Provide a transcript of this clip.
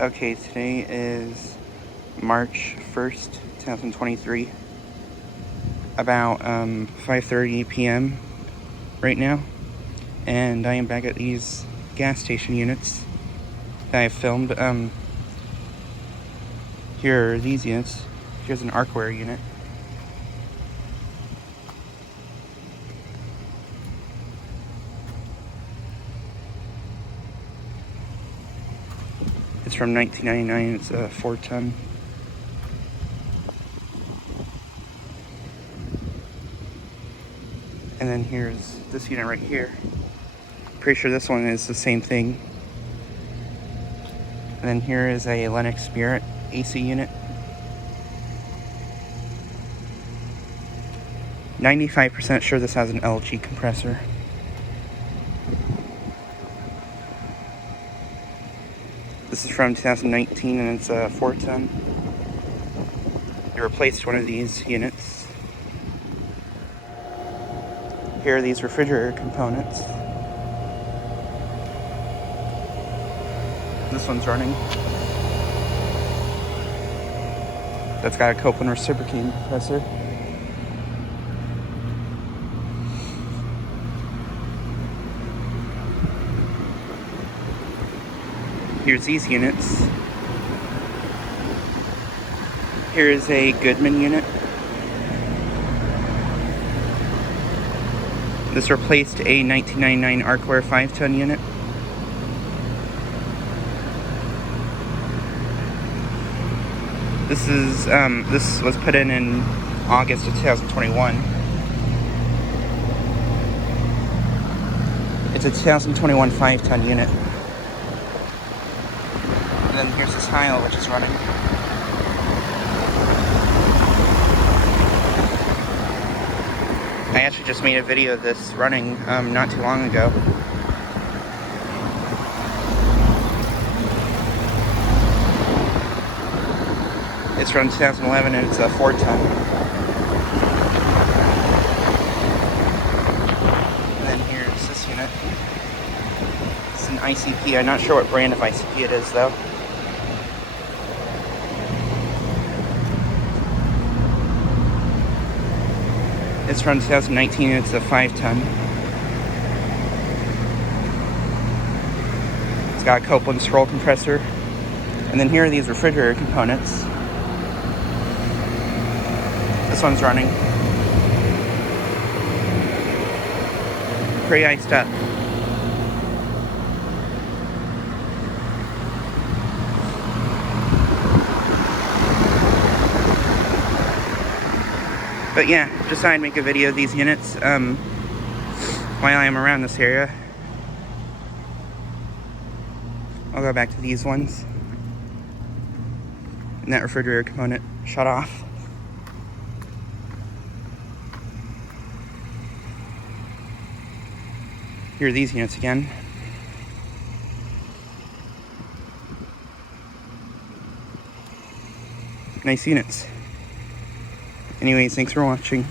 Okay, today is March 1st, 2023, about 5:30 p.m. right now, and I am back at these gas station units that I filmed. Here are these units. Here's an Arcoaire unit. It's from 1999. It's a 4-ton. And then here's this unit right here. Pretty sure this one is the same thing. And then here is a Lennox Spirit AC unit. 95% sure this has an LG compressor. This is from 2019 and it's a 4-ton. They replaced one of these units. Here are these refrigerator components. This one's running. That's got a Goodman reciprocating compressor. Here's these units. Here is a Goodman unit. This replaced a 1999 Arcoaire 5-ton unit. This was put in August of 2021. It's a 2021 5-ton unit. And then here's this tile which is running. I actually just made a video of this running not too long ago. It's from 2011 and it's a 4-ton. And then here's this unit. It's an ICP. I'm not sure what brand of ICP it is though. It's from 2019 and it's a 5-ton. It's got a Goodman scroll compressor. And then here are these refrigerator components. This one's running. Pretty iced up. But yeah, just thought I'd make a video of these units while I am around this area. I'll go back to these ones. And that refrigerator component shut off. Here are these units again. Nice units. Anyways, thanks for watching.